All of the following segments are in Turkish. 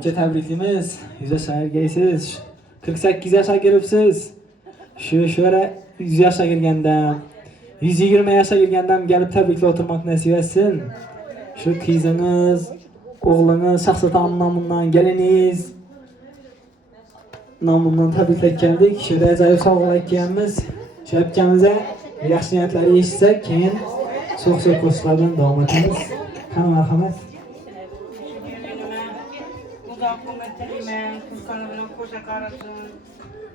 Önce tebriklimiz. 100 yaşa girgeysiz. 48 yaşa giripsiz. Şöyle 100 yaşa girgenden, 120 yaşa girgenden gelip tebrikle oturmak nasip etsin. Şu kızınız, oğlunuz, şahsı namından geliniz. Namından tebrikle geldik. Şöyle acayip sağlık ekleyenimiz. Şu hepkemize yaxşı niyetleri işitsek, keyin çok kurslardan devam ederiz. Kanım merhamet.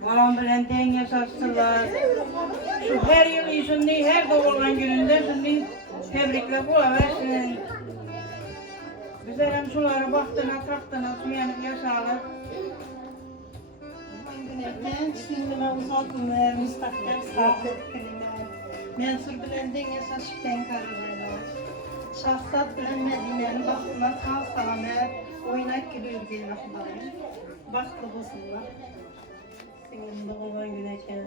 Balam bilen denge satsınlar. Şu her yıl şimdi her doğulan gününde şimdi tebrikler bulaversin. Bizler hem şuları baktığına taktığına suyanıp yaşarlar. Ben şimdi ben uzatım ve müstakil sağlık kılımı. Mensur bilen denge saçıp ben kararlar. Şahsat bilen Medine'nin baktığına sağ sağlar. Oynak gibi ülkeyle Allah'ım. Baktı olsunlar. Senin doğulan güneyken.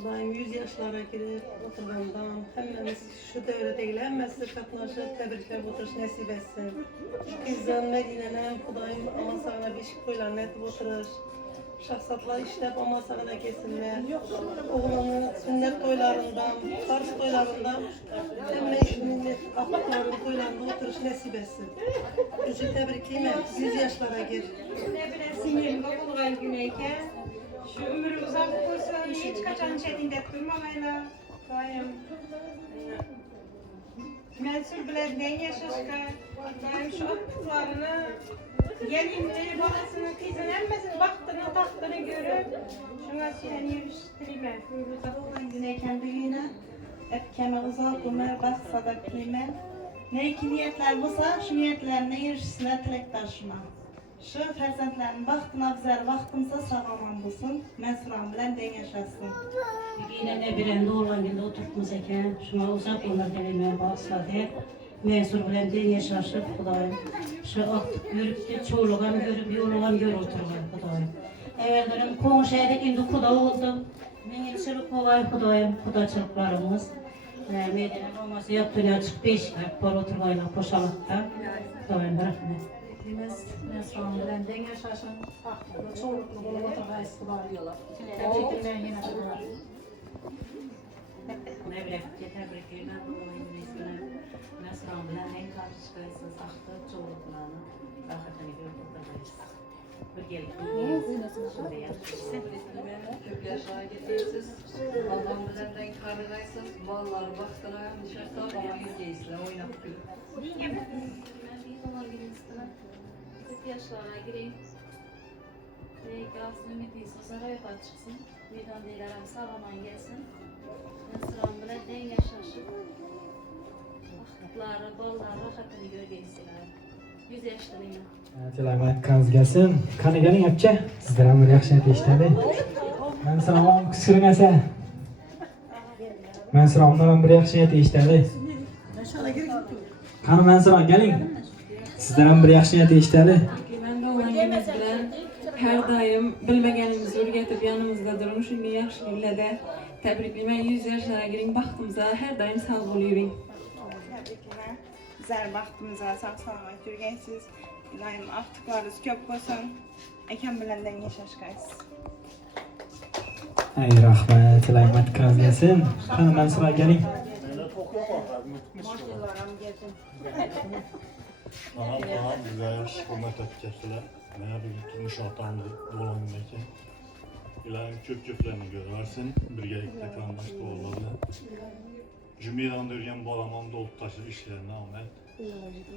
Allah'ım 100 yaşlara girip oturgandan hemmemiz şu devredeyle hemmesi katlaşıp tebrikler oturuş nasip etsin. Şu kızdan Medine'nin Kudayım ama sana bir şey koylar netip oturuş. Şahsatlar işlep ama sana kesinler. Oğlanı sünnet toylarından, Fars toylarından emme işinin aklıklarının toylarında oturuş nasip etsin. Üçü tebrikliyim 100 yaşlara gir. Ne bilesin yerinde bulunan güneyken. Şu ömrü uzak olsun, hiç kaçan çetinde durmamayla. Daim mensur bilen yaşaşka. Daim şu aktıklarını gelinleri, babasını, kızını, emmesini baktığını, taktığını görüp şuna seni yürüştüreyim. Ömrü uzak olan güneyken büyüğüne hep keme uzak olmaya baksa da kıymen. Ne iki niyetler olsa şu niyetlerine yürüsüne tilek taşıma. Şu ferzentlerin vaktına güzel vaktimse sağlaman bulsun, mensuran bilen den yaşasın. Yine ne birinde olan günde oturtmuş eken, şuna uzak onlar gelemeye başladı. Mensur bilen den yaşaşıp Kudayım. Şu aktık görüp de çoğuluğam görüp yoluğam gör oturgan Kudayım. Evvellerim konuşaydık indi Kuda oldu. Menilçilik kolay Kudayım, Kudaçılıklarımız. Medine olması yaptığını açık 5 var oturgayla poşalıkta. Kudayım rahmet. Biz mensuran bilen den yaşasın, akıllı çoğuluklu bulup oturgayız Kudayıyorlar. Tebrikler yine Kudaylar. Mevlekçe tebrikler olayım resmine. Mesran bilen en karşılaşkaysa sahtı çoğuluklarını rahatını görüp oturgayız. Bir gelip şimdi yapmışsın. Çok yaşa getirsiz, Allah'ın bilenden karıgaysız, vallahi baktığına nişasta bana yüzgeysle oynap gülüp. Yaşlara gireyim. Aslında ümidiyse saraya çıksın. Meydan değilerim sağlaman gelsin. Ben sıram bile den yaşaşıp. Akıtları, balları, rahatını görgeysiler. 100 yaşlarıyım. Tilavatkanız gelsin. Kanı gelin yapça. Sizler bir yaxshi aytishadi. Men salom kuskiringasa. Men salomdan bir yaxshi aytishadi. Kanı men salom gelin. Sizler bir yaxshi aytishadi. Ben de olan günümüz bilen her daim bilmegenimizi öğretip yanımızda durun. Şimdi yaxşı günlerde tebriklemen 100 yaşlara girin. Baktığımıza her daim sağ olayım. Tebrikler. Bizler baktığımıza sağ salamat yürgensiz. Daim aktıklarınız köp olsun. Eken bilenden yaşaşkayız. Ay rahmet, tilavatkanız gelsin. Kanı men salom gelin. Aha, güzel hürmet edecekler. Meğer bir tutmuş atandı dolan güneyken. İlahim köplerini görversin, birgelikte kalmış doğruları. Cümeydan'da yürüyen balamam dolu taşı işlerine ahmet.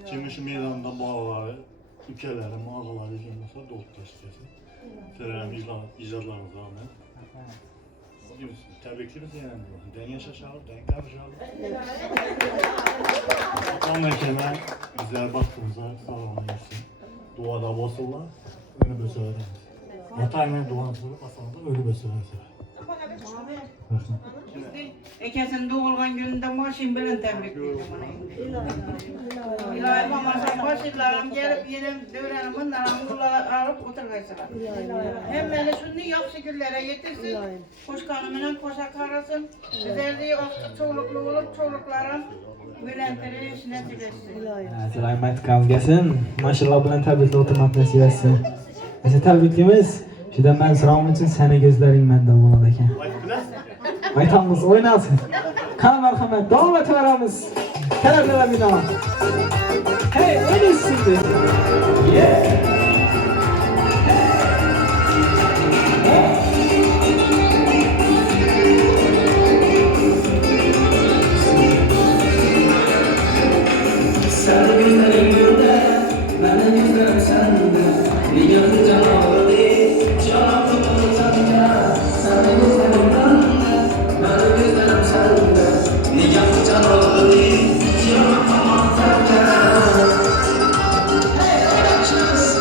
Kimi şu meydanda bağları, ülkeleri, mağazaları yürüyorsa dolu taşı desin. Ferhem icadlarınıza ahmet. Tebriklerimiz yani. Den yaşaşalım, den karışalım. Ahmet'e güzel baktığımıza sağlamayı etsin. Duada basırlar, öyle bir söyler. Hatayla duasını basarlar, öyle bir söyler. Ekesinin doğulgan gününde maşin bilen tebrikleydim ona indi. İlahi mamasan başlarım gelip yerim dövrenimin naramı alıp oturgaysılar. Hem beni şunu yaxşı günlere yetirsin, hoş kanımla koşa karasın, güzelliği aktif çoğuluklu olup çoğuluklarım bülentleri işine dilesin. Rahmat kavgasın. Maşallah bilan tabrikli o'tirmoq nasib etsin. Sizni tabriklaymiz. Shunda men so'rovim uchun seni gözlering menda bo'ladi ekan. Aytamiz, o'ynaysiz. Qani marhamat, davom etaveramiz. Talablar bino. Hey, en iyisi. Yeah. Sen gözlerin yurda, benim gözlerim sende. Nigarın canavarı değil, canım sende. Sen gözlerin bende, benim gözlerim sende. Nigarın canavarı değil, canım sende. Hey, arkadaşlar.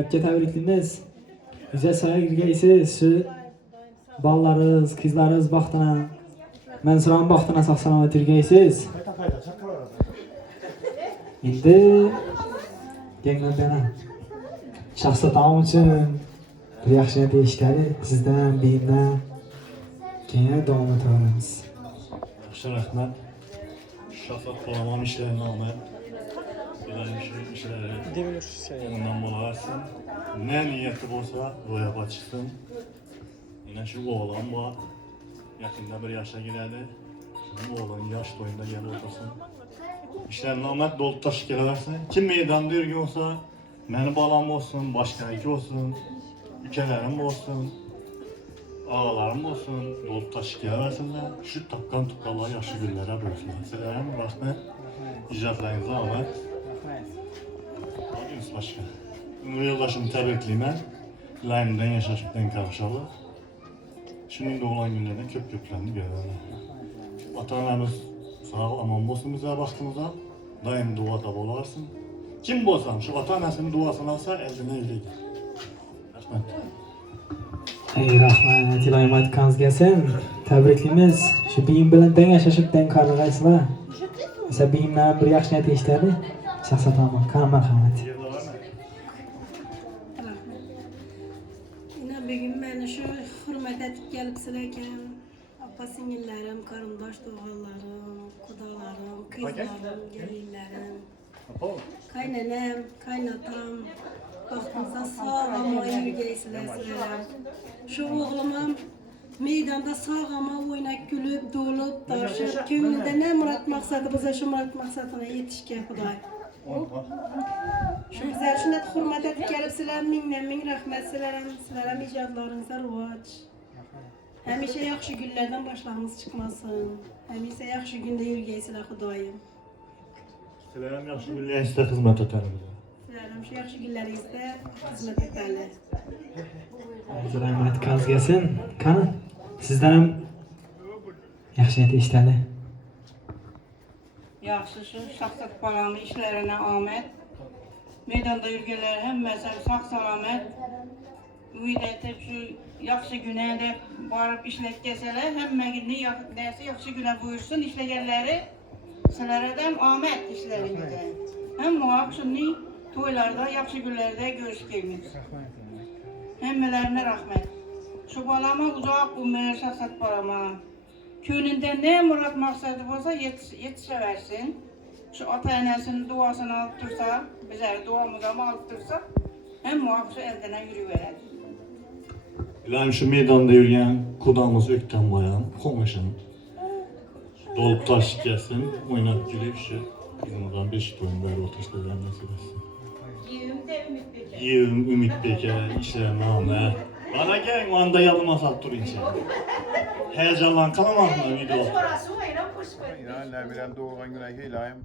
Kalpçe tebriklimiz. Güzel saya girgeysiz. Şu ballarız, kızlarız baktına. Mensuran baktına sağ salamet girgeysiz. Endi genel bana. Şahsat ağım için bir yaxshi deyishlari sizdan, beyimdan keyin davom etamiz. Yaxshi rahmat. Şafak Balaman işlerini almaya. İlerlemiş işleri. Ondan bularsın. Ne niyeti olsa royaba çıksın. Yine şu oğlan var. Yakında bir yaşa girerdi. Bu oğlan yaş boyunda gelip otursun. İşlerini almak dolup taşı geliversin. Kim meydan diyor ki olsa, benim balam olsun, başka iki olsun, ülkelerim olsun, ağalarım olsun, dolup taşı geliversinler. Şu takkan tukkalar yaşı güllere bölsünler. Sizlerim rahmet, icatlarınıza almak. Adınız başka. Ömür yoldaşımı tebrikliyim ben. Layımdan yaşaşıktan karışalı. Şimdi doğulan günlerde köp-köplerini görürler. Ata-anamız sağ aman olsun bize baktığımızda. Daim duada olarsın. Kim bolsam şu ata-anasının duasını alsa eline eyleydi. Rahmet. Ey rahmet, iloyim aytqanız gelsin. Tebriklimiz. Şu beyim bilan teng yashashib teng qarg'aysizlar. Mesela beyimdan bir yaxshi niyat eshitadi. Shahsat aman, qani marhamat. Yerine var mı? Yine bugün beni şu hürmet edip gelip silerken apa singillerim, karındaş doğallarım, kudalarım, kızlarım, gelinlerim, kaynenem, kaynatam, baktığınızda sağlama yürgeysiler silerim. Şu oğluma meydanda sağlama oynak gülüp, dolup, taşıp, köyünde ne murat maksadı bize şu murat maksadına yetişken Xuday. Şu güzel şundan hürmet edip gelip sizler min rahmet sizlerim icadlarınıza ruvaç. Həmişə yaxşı günlərdən başlarınız çıxmasın. Həmişə yaxşı gündə yürüyeysizlər Xudayım. Sizlerim yaxşı birliğinizde hizmet edelim. Sizlərim şu yaxşı günlərinizdə xidmət etərlər. Iloyim aytqanız gelsin. Qani sizdan ham yaxshi niyat eshitadi. Yaxşı şu şahsat balamı işlerine ahmet. Meydanda yürgeler hemmesi sağ salamet. Ümid etip şu yaxşı güne de varıp işlet keseler. Hemmegini yaxşı güne buyursun işleyenleri. Sizlere de ahmet işlerinde. Hem muhak şunu toylarda, yaxşı günlerde görüşkemiz. Hemmelerine rahmet. Şu balama uzak bu meğer şahsat balama. Köyünde ne murat maksadı olsa yetişeversin. Şu ata-anasının duasını alıp dursa, bizler duamıza mı alıp dursa, hem muhafızı eldene yürüverir. İlahim şu meydanda yürüyen kudamız ökten bayan, konuşun. Dolup taş gelsin, oynak gülüp şu. Bizimden 5 toyun böyle oturuşlardan nasip etsin. Yığım Ümit Beker, işlerin namı. Bana gel, o anda yalıma sat durun için. Heyecanlan kalamam mı Ümit o? İlahi bilen doğulan güne ilahim.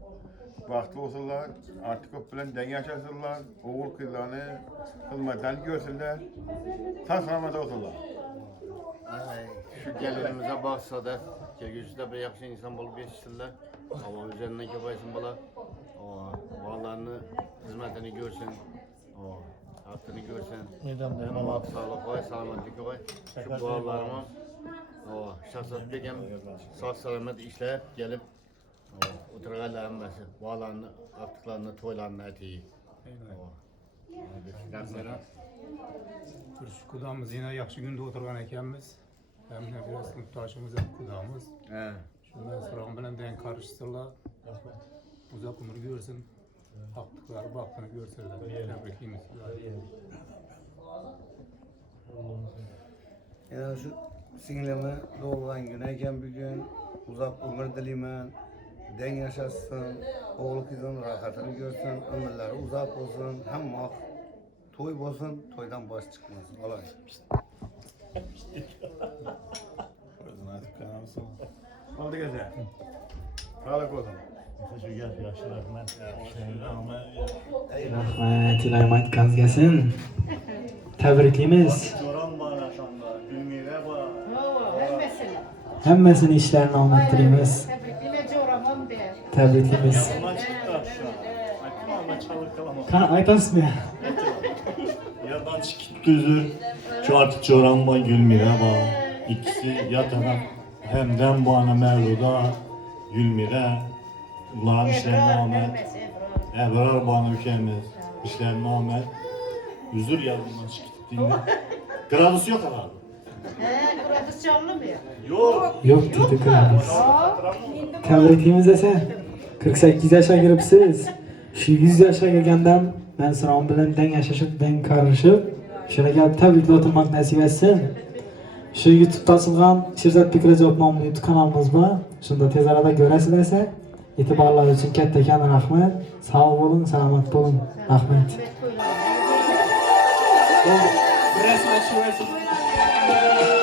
Vakti olsunlar, artık o bilen den yaşasınlar, oğul kızlarını hizmetten görsünler, sağ selamet olsunlar. Şu gelinimize baksa da, gelgücüde bir yakşı insan bulup yetişsinler. Allah üzerinden kefaysın bala. Bağlarını, hizmetini görsün. Hakkını görsün. Allah sağlık koy, selametlik koy. Şu bağlarımı, şahsat bekem sağ selamet işler gelip oturganlarım var. Bağlarını, yaptıklarını, toylarını eteği. Şu kudamız yine yakşı günde oturgan ekenmiz. Hem de biraz sınıftaşımız kudamız. Şundan sonra bilen den karıştırırlar. Uzak ömür görsün. Haklıkları baktığını görseler. Tebrikliyimiz. Yani şu singleme doğulan güneyken bir gün uzak ömür dileymen, den yaşasın, oğlu kızın rahatını görsün, ömürleri uzak olsun, hem mak toy olsun, toydan baş çıkmasın. Olay. Oldu güzel. Sağlık olsun. Şu yaşlar ben işlerin namı. Rahmat, iloyim aytqanız gelsin. Tebriklimiz. Coran var aşağında, gülmire var. Hammasini ishlarini omad tilaymiz. Tebriklimiz. Yalıma çıktı aşağı. Aytma ama çalır kalamam. Qani aytasizmi? çıktı üzür. Şu artık çoranma Gülmire bak. İkisi yatarak hemden bu ana Mevluda Gülmire. Ulan işlerine Ahmet. Ebrar bana ülkemiz. İşlerine Ahmet. Üzür yavrumundan çıktı. Gradus yok herhalde. Yok dedi kırabız. Təbrikimiz esa 48 yaşa giribsiz. Şu 100 yaşa gelgenden ben sıram bilen den yaşaşıp den karışıp şöyle gelip tabrikle oturmak nasip etsin. Şu YouTube'da asılgan Şirzat Fikri Cevap namlı YouTube kanalımız var. Şunda tez arada göresizlerse itibarlar için kettekan rahmet. Sağ olun, selamat olun. Rahmet. Resmen şu